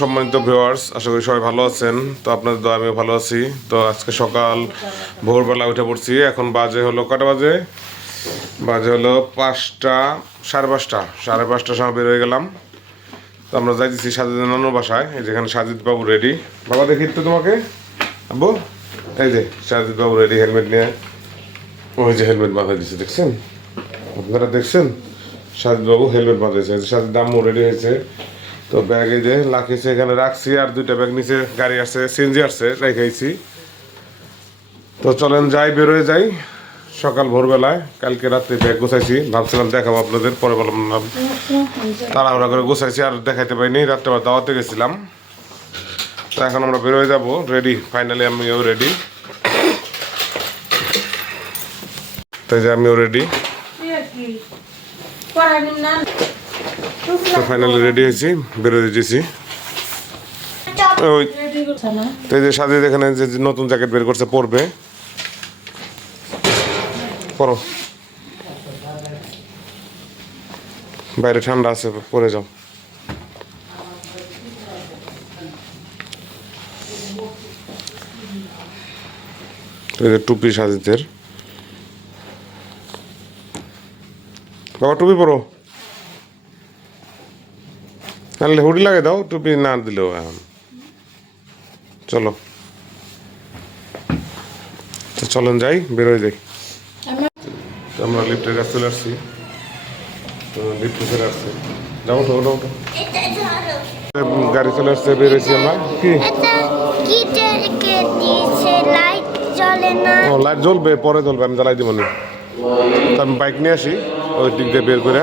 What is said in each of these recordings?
সম্মানিত ভিউয়ার্স, আশা করি সবাই ভালো আছেন। তো আপনাদের দোয়া আমিও ভালো আছি। তো আজকে সকাল ভোরবেলা উঠে পড়ছি। এখন বাজে হলো কটা বাজে? বাজে হলো 5টা, সাড়ে পাঁচটার সময় বের হয়ে গেলাম। তো আমরা যাইতেছি সাজিদের নানুর বাসায়। এই যেখানে সাজিদ বাবু রেডি। বাবা দেখি তো তোমাকে, আব্বু এই যে সাজিদ বাবু রেডি, হেলমেট নিয়ে। ওই যে হেলমেট মাথায় দিচ্ছে, দেখছেন? আপনারা দেখছেন? সাজিদ বাবু হেলমেট বাঁধাইছে। সাজিদ আম্মু রেডি হয়েছে। তো ব্যাগ এই যে লাখিয়েছে, এখানে রাখছি। আর 2টা ব্যাগ নিচে গাড়ি আসছে, সিএনজি আসছে, রেখেছি। তো চলেন যাই, বেরোয় যাই সকাল ভোরবেলায়। কালকে রাত্রে ব্যাগ গোছাইছি, ভাবছিলাম দেখাবো আপনাদের, পরে বললাম না, তাড়াহুড়া করে গোছাইছি আর দেখাইতে পারিনি। রাত্রেবার দাওয়াতে গেছিলাম। তো এখন আমরা বেরোয় যাব, রেডি। ফাইনালি আমিও রেডি। তাই যে আমিও রেডি। তো ফাইনালি রেডি হয়েছি, বেরোয় দিয়েছি। ওই তো এই যে সাজিদ এখানে যে নতুন জ্যাকেট বের করছে, পরবে। পরো, বাইরে ঠান্ডা আছে, পরে যাও। তো এই যে টুপি সাজিদের। বাবা টুপি পরো, নাহলে হুডি লাগে দাও, টুপি না দিলেও এখন। চলো, তো চলেন যাই, বেরোয় যাই। তো আমরা লিফটের কাছে চলে আসছি। তো লিফটে চলে আসছে, যাবো তো, ওটা ওটা গাড়ি চলে আসছে, বেরোয়েছি আমরা। কি ও লাইট জ্বলবে, পরে জ্বলবে, আমি জ্বালাই দিব না। তো আমি বাইক নিয়ে আসি, ওই দিক দিয়ে বের করে।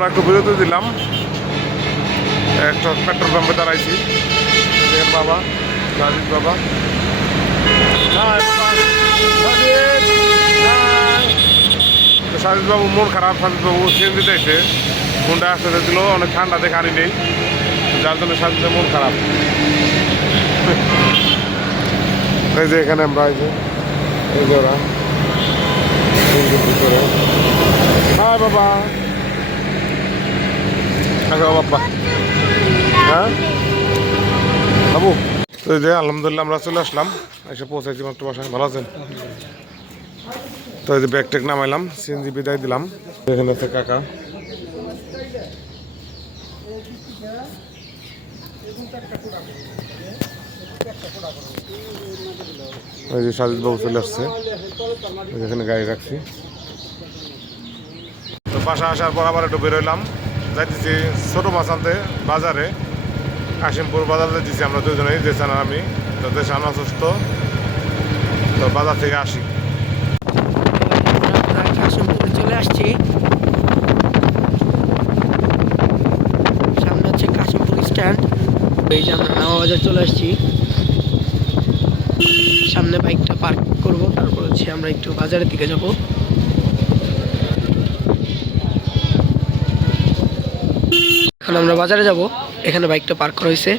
আমরা একটু বিরতি দিলাম, একটা পেট্রোল পাম্পে দাঁড়াইছি। দেখেন বাবা, সাজিদ বাবা, সাজিদ বাবু মন খারাপ। সাজিদ বাবু সিএনজি দিয়েছে, ফোনটা আসতে দিল, অনেক ঠান্ডা দেখে আনি নেই, যার জন্য সাজিদের মন খারাপ। এই যে এখানে আমরা এই যে ওরা ভিতরে। হ্যাঁ বাবা, আচ্ছা বাবা, হ্যাঁ বাবু। তো এই যে আলহামদুলিল্লাহ আমরা চলে আসলাম, এসে পৌঁছাইছি মাত্র বাসায়। ভালো আছেন? তো এই যে ব্যাগ ট্যাগ নামাইলাম, সিএনজি বিদায় দিলাম। এখানে আছে কাকা। ওই যে সাজিদ বাবু চলে আসছে, এখানে গাড়ি রাখছি। তো বাসা আসার পর আবার একটু বেরোইলাম, যাইতেছি ছোটো মাছ আনতে বাজারে, কাশিমপুর বাজার যাইতেছি আমরা দুজনেই, দেশান আর আমি। তো দেশান অসুস্থ, তো বাজার থেকে আসি। কাশিমপুরে চলে আসছি, সামনে হচ্ছে কাশিমপুর স্ট্যান্ড। এই যে আমরা নামা বাজার চলে আসছি, সামনে বাইকটা পার্ক করব, তারপর হচ্ছে আমরা একটু বাজারের দিকে যাব। এখন আমরা বাজারে যাব, এখানে বাইকটা পার্ক করা হয়েছে।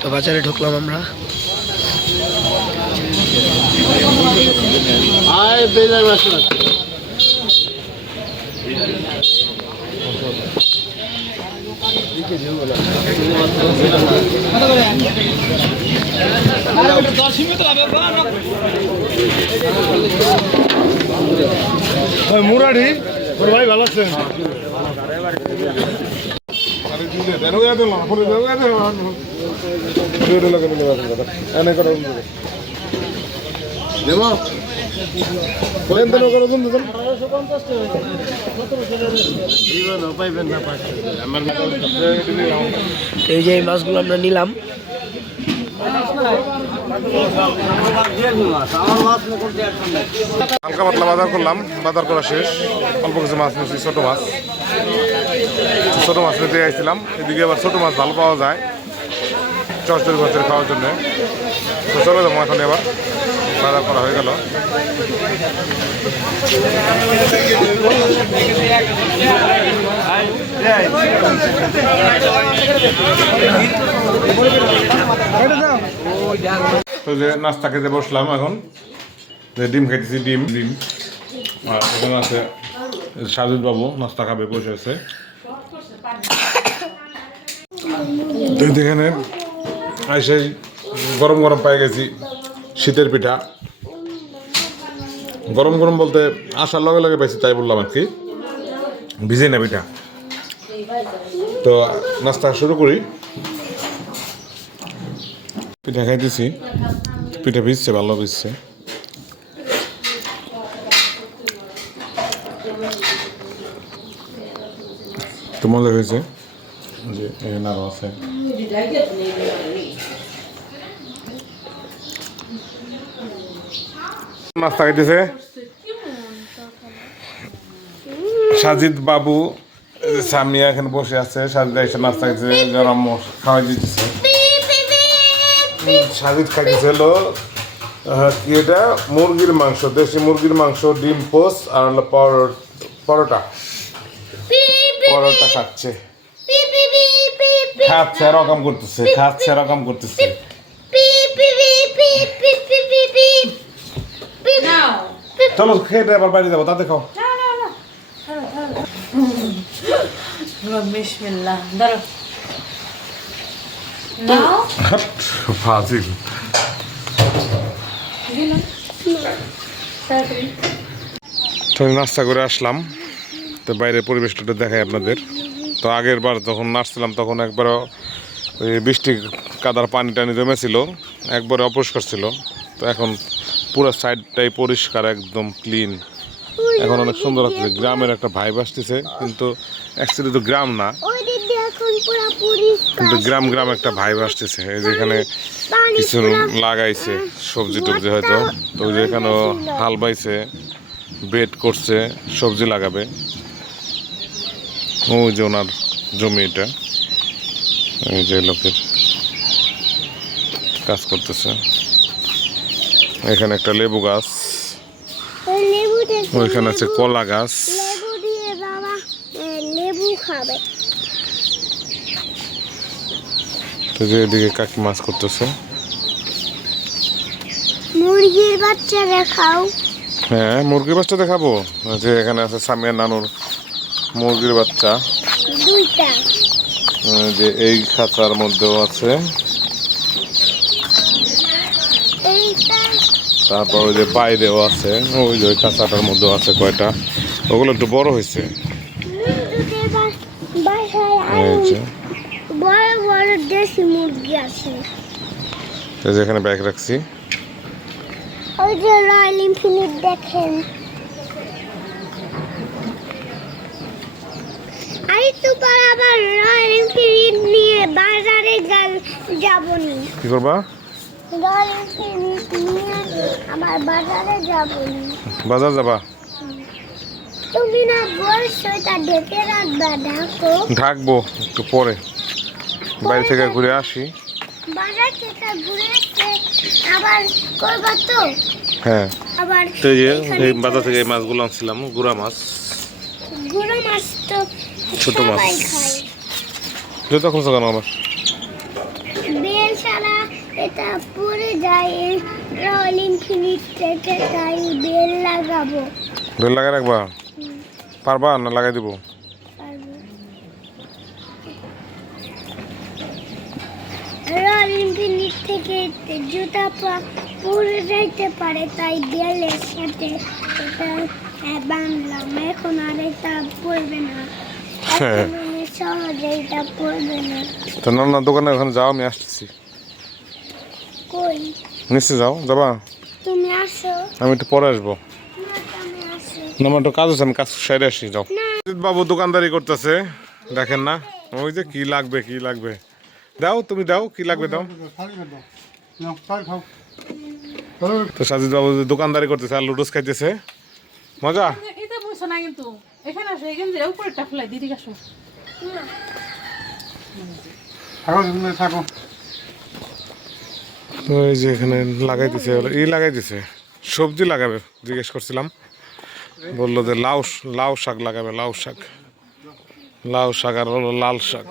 তো বাজারে ঢুকলাম আমরা। মুরাডি ভাই ভালো আছেন? এই যে এই মাছগুলো আমরা নিলাম। হালকা পাতলা বাজার করলাম, বাজার করা শেষ। অল্প কিছু মাছ নিয়েছি, ছোটো মাছ। ছোটো মাছ নিতে আসছিলাম, এদিকে আবার ছোটো মাছ ভালো পাওয়া যায় চচ্চড়ি মাছের খাওয়ার জন্য। তো চলে যাবো এখন, এবার বাজার করা হয়ে গেল। তো যে নাস্তা খেতে বসলাম এখন, যে ডিম খাইতেছি, ডিম ডিম। আর এখানে আছে সাজিদ বাবু নাস্তা খাবে, বসে আছে। এখানে এসে গরম গরম পাই গেছি শীতের পিঠা। গরম গরম বলতে আসার লগে লগে পাইছি, তাই বললাম আর কি, ভিজে না পিঠা। তো নাস্তা শুরু করি। পিঠা খাইতেছি, পিঠা ভিজছে, ভালো ভিজছে। তো মজা হয়েছে, যে এখানে আরো আছে। নাস্তা খাইতেছে সাজিদ বাবু, সামিয়া এখানে বসে আছে। সাজিদ এসে নাস্তা খাইতেছে, যারা খাওয়াই দিতেছে। সাজিদ খাইতেছে হলো কি, এটা মুরগির মাংস, দেশি মুরগির মাংস, ডিম পোস্ট আর হলো পরোটা। পরোটা খাচ্ছে, খাচ্ছে আর রকম করতেছে, খাচ্ছে আর রকম করতেছে। চলো খেয়ে আবার বাইরে যাবো, তাতে খাও। বিসমিল্লাহ, ধরো নাও। ফাজিল। তো নাস্তা করে আসলাম, তো বাইরের পরিবেশটা দেখাই আপনাদের। তো আগের বার যখন নাচছিলাম তখন একবারও ওই বৃষ্টি কাদার পানি টানি জমেছিল, একবারে অপরিষ্কার ছিল। তো এখন পুরো সাইডটাই পরিষ্কার, একদম ক্লিন। এখন অনেক সুন্দর লাগছে, গ্রামের একটা ভাইব আসতেছে। কিন্তু অ্যাকচুয়ালি তো গ্রাম না, এখন পুরো পরিষ্কার কিন্তু গ্রাম গ্রাম একটা ভাইব আসতেছে। এই যে এখানে পানি কিছু পুরা লাগাইছে সবজি টবজি হয়তো, তো ওই যে এখানেও হাল বাইছে, বেড করছে, সবজি লাগাবে। ওই যে ওনার জমি এটা, এই যে লোকের কাজ করতেছে। এখানে একটা লেবু গাছ, ওই লেবু দেখে ওইখানে আছে কলা গাছ। লেবু দিয়ে বাবা লেবু খাবে। তো যে এদিকে কাকি মাছ করতেছে। মুরগির বাচ্চা দেখাও। হ্যাঁ, মুরগির বাচ্চা দেখাবো। যে এখানে আছে সামিয়া নানুর মুরগির বাচ্চা, দুইটা যে এই খাঁচার মধ্যেও আছে। এইটা তারপর ওই যে বাইরেও আছে, ওই যে ওই খাঁচাটার মধ্যেও আছে কয়টা, ওগুলো একটু বড় হয়েছে। দুধের বাসায় এই আরো যে বড় বড় দেশি মুরগি আছে। এই যে এখানে ব্যাগ রাখছি। ওই যে রয়্যাল ইনফিনিট দেখেন। আর একটু পর আবার রয়্যাল ইনফিনিট নিয়ে বাজারে যাবনি। কি করবা? রয়্যাল ইনফিনিট নিয়ে আবার বাজারে যাবনি। বাজার যাবা? তুমি না বলছো এটা ঢেকে রাখবা, ঢাকো। ঢাকবো একটু পরে, বাইরে থেকে ঘুরে আসি। বাজার থেকে ঘুরে এসে আবার করবা তো। হ্যাঁ, আবার তো এই যে এখানে এই বাজার থেকে এই মাছগুলো আনছিলাম, গুড়া মাছ, গুঁড়ো মাছ তো ছোট মাছ। সবাই খায়। জুতা খুলছো কেন আবার? বেল ছাড়া এটা পড়ে যায় রয়্যাল ইনফিনিট থেকে, তাই বেল লাগাবো। বেল লাগাই রাখবা? পারবা না লাগাই দিব? পারবো। রয়্যাল ইনফিনিট থেকে জুতা পরে যাইতে পারে, তাই বেলের সাথে এটা বানলাম। এখন আর এটা পড়বে না, হ্যাঁ। এখন আমি সহজে এটা পড়বে না। তো না দোকানে ওখানে যাও, আমি আসতেছি। কই নিচে যাও, যাবা? তুমি আসো আমি একটু পরে আসবো। না, তুমি আসো না, আমার একটু কাজ আছে, আমি কাজ সেরে আসি, যাও। না। বাবু দোকানদারি করতেছে, দেখেন না? ওই যে কি লাগবে কি লাগবে, দাও তুমি দাও, কি লাগবে দাও। তো সাজিদ বাবু দোকানদারি করতেছে আর লুডুস খাইতেছে, মজা। এটা বুঝছো না কিন্তু এখানে আসো, এখানে যে উপরেরটা ফুলাই দিদি আসো। তো এই যে এখানে লাগাই দিছে, লাগাই দিছে, সবজি লাগাবে জিজ্ঞেস করছিলাম, বললো যে লাউ শাক লাগাবে, লাউ শাক, লাউ শাক আর হলো লাল শাক।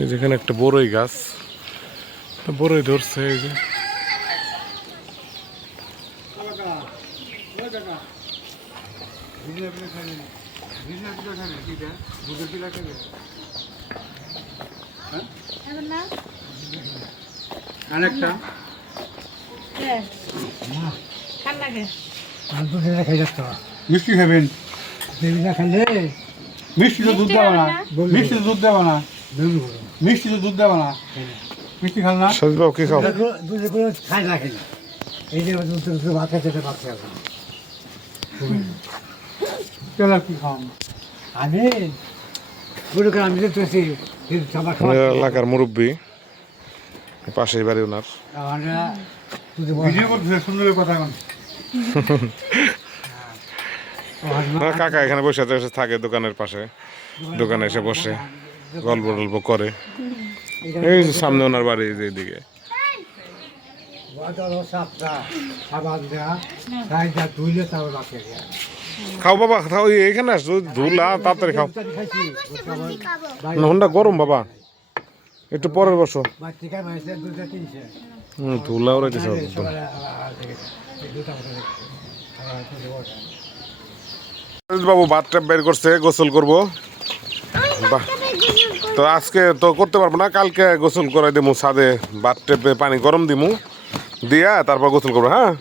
এই যেখানে একটা বড়ই গাছ, বড়ই ধরছে, এই যে আরেকটা মিষ্টি খাবেন? মিষ্টি তো দুধ দেওয়া না, মিষ্টি তো দুধ দেওয়া না, মিষ্টি তো দুধ দেওয়া না, মিষ্টি খান না? সাজিদ বাবু কি খাও? দুধে করে খাই রাখে না, এই যে ভাত খাইতে পারছে এখন। তেলার কি খাওয়ান? আমি মনে করি আমি যেতেছি সবার এলাকার মুরব্বী, পাশেই বাড়ি ওনার। আমরা ভিডিও করতে সুন্দর কথা এখন। কাকা এখানে বসে থাকে দোকানের পাশে, দোকানে এসে বসে গল্প টল্প করে। এই যে সামনে ওনার বাড়ি, এই যে এইদিকে। খাবার দেওয়া তাই যা ধুইলে তারপর বাকি খাও বাবা, খাও, এখানে আসো, ধুলা তাড়াতাড়ি খাও। খাইছি খাবো। হুন্ডা গরম বাবা, একটু পরে বসো। বাচ্চা খাই মাইছে দুটা তিনছে ধুলা উড়াইতেছে একদম। বাবু ভাত টাপ বের করছে, গোসল করবো। বাহ, তো আজকে তো করতে পারবো না, কালকে গোসল করাই দিমু ছাদে, ভাত টেপে পানি গরম দিমু, দিয়া তারপর গোসল করবো। হ্যাঁ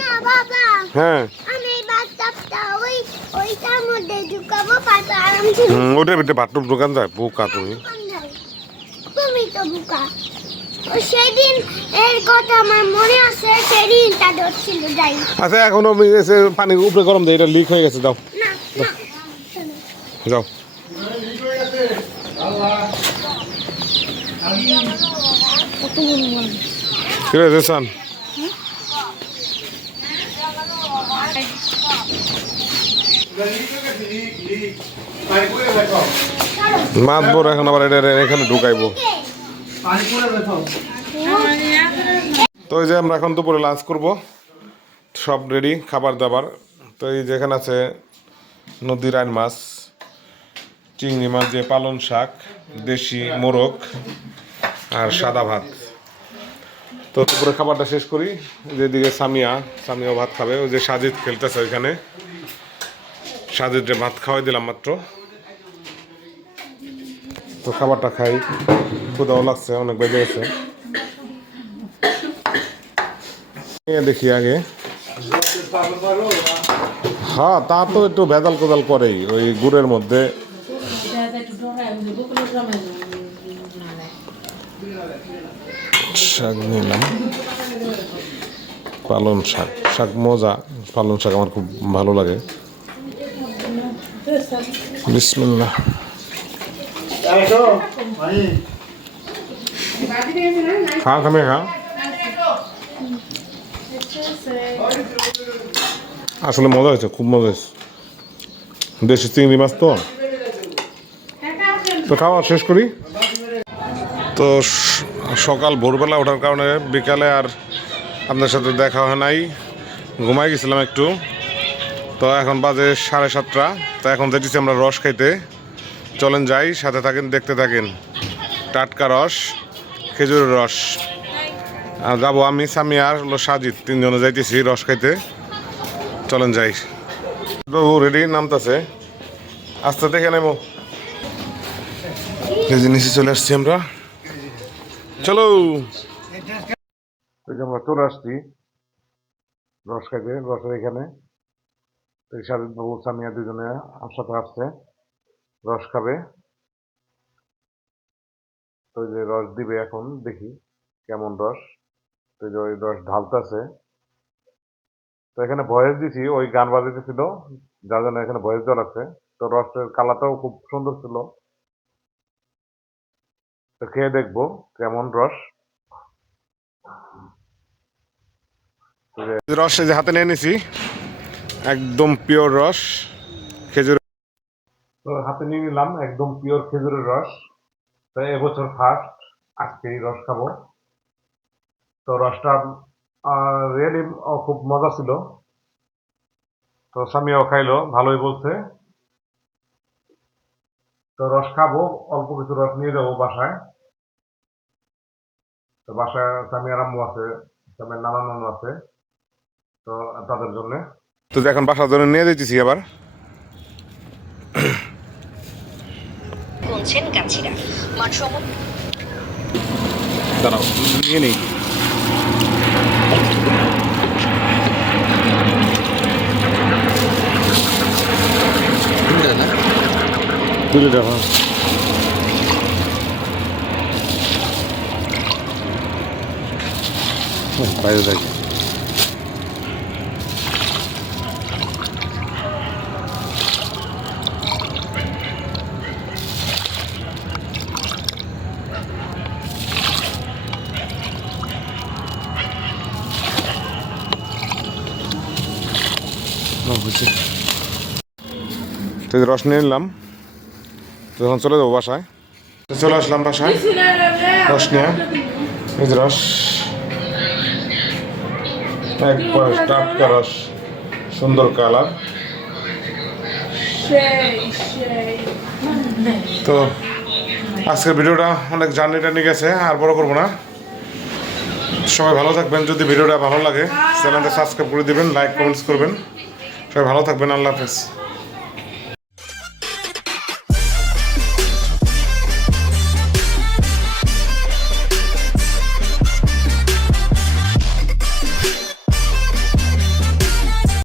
না বাবা, হ্যাঁ, আমি এই বাথটাবটা ওইটার মধ্যে ঢুকাবো, তারপর আরামসে ওটার ভিতরে ভাত টুপ দোকান যায়, বোকা তুমি। তুমি তো বোকা। ও সেদিন এর কথা আমার মনে আছে, সেদিনটা ধরছিল যাই। আচ্ছা এখনো পানি উপরে গরম দেয়, এটা লিক হয়ে গেছে, দাও না না যাও। কি হয়েছে সান? মাতবো এখন আবার এটা এখানে ঢুকাইবো। তো এই যে আমরা এখন দুপুরে লাঞ্চ করব, সব রেডি খাবার দাবার। তো এই যেখানে আছে নদীর আইন মাছ, চিংড়ি মাছ, যে পালং শাক, দেশি মোরগ আর সাদা ভাত। তো দুপুরে খাবারটা শেষ করি। যেদিকে সামিয়াও ভাত খাবে, ওই যে সাজিদ খেলতেছে ওইখানে, সাজিদরে ভাত খাওয়াই দিলাম মাত্র। তো খাবারটা খাই, ক্ষুধাও লাগছে, অনেক বেজে গেছে। দেখি আগে, হ্যাঁ তা তো একটু ভেজাল কোদাল করেই ওই গুড়ের মধ্যে। শাক নিলাম, পালং শাক, শাক মজা, পালং শাক আমার খুব ভালো লাগে। বিসমিল্লাহ। খা খামে খা, আসলে মজা হয়েছে, খুব মজা হয়েছে। দেশি চিংড়ি মাছ তো। তো খাওয়া শেষ করি। তো সকাল ভোরবেলা ওঠার কারণে বিকালে আর আপনার সাথে দেখা হয় নাই, ঘুমাই গেছিলাম একটু। তো এখন বাজে 7:30। তো এখন যেতেছি আমরা রস খাইতে, চলেন যাই, সাথে থাকেন, দেখতে থাকেন। টাটকা রস, খেজুরের রস। আর যাবো আমি, সামিয়া আর হলো সাজিদ, 3 জনে যাইতেছি রস খাইতে, চলেন যাই। বাবু রেডি, নামতেছে, আস্তে দেখে নেব। নিচে চলে আসছি আমরা, চলো। আমরা চলে আসছি রস খাইতে, রসের এখানে। সাজিদ বাবু সামিয়া 2 জনে আমার সাথে আসছে, রস খাবে। তো যে রস দিবে এখন, দেখি কেমন রস। তো যে ওই রস ঢালতেছে। তো এখানে ভয়েস দিছি, ওই গান বাজাইতেছিল, যার জন্য এখানে ভয়েস দেওয়া লাগছে। তো রসের কালারটাও খুব সুন্দর ছিল। তো খেয়ে দেখবো কেমন রস। রস যে হাতে নিয়ে নিছি, একদম পিওর রস, খেজুর। তো হাতে নিয়ে নিলাম একদম পিওর খেজুরের রস। তো এবছর ফার্স্ট আজকে এই রস খাবো। তো রসটা রিয়েলি খুব মজা ছিল। তো সামিয়াও খাইলো, ভালোই বলছে। তো রস খাবো, অল্প কিছু রস নিয়ে যাবো বাসায়। তো বাসায় সামিয়ার আম্মু আছে, সামিয়ার নানা নানু আছে, তো তাদের জন্য। তো এখন বাসার জন্য নিয়ে যেতেছি আবার। বলছেন গাছিরা মানসম্মত। দাঁড়াও নিয়ে নেই। বাইরে থাকি। তো রস নিয়ে নিলাম, তো এখন চলে যাবো বাসায়। তো চলে আসলাম বাসায় রস নিয়ে। এই যে রস, একবার টাটকা রস, সুন্দর কালার। তো আজকের ভিডিওটা অনেক জার্নিটা নিয়ে গেছে, আর বড় করবো না। সবাই ভালো থাকবেন, যদি ভিডিওটা ভালো লাগে চ্যানেলটা সাবস্ক্রাইব করে দিবেন, লাইক কমেন্টস করবেন। সবাই ভালো থাকবেন, আল্লাহ হাফেজ।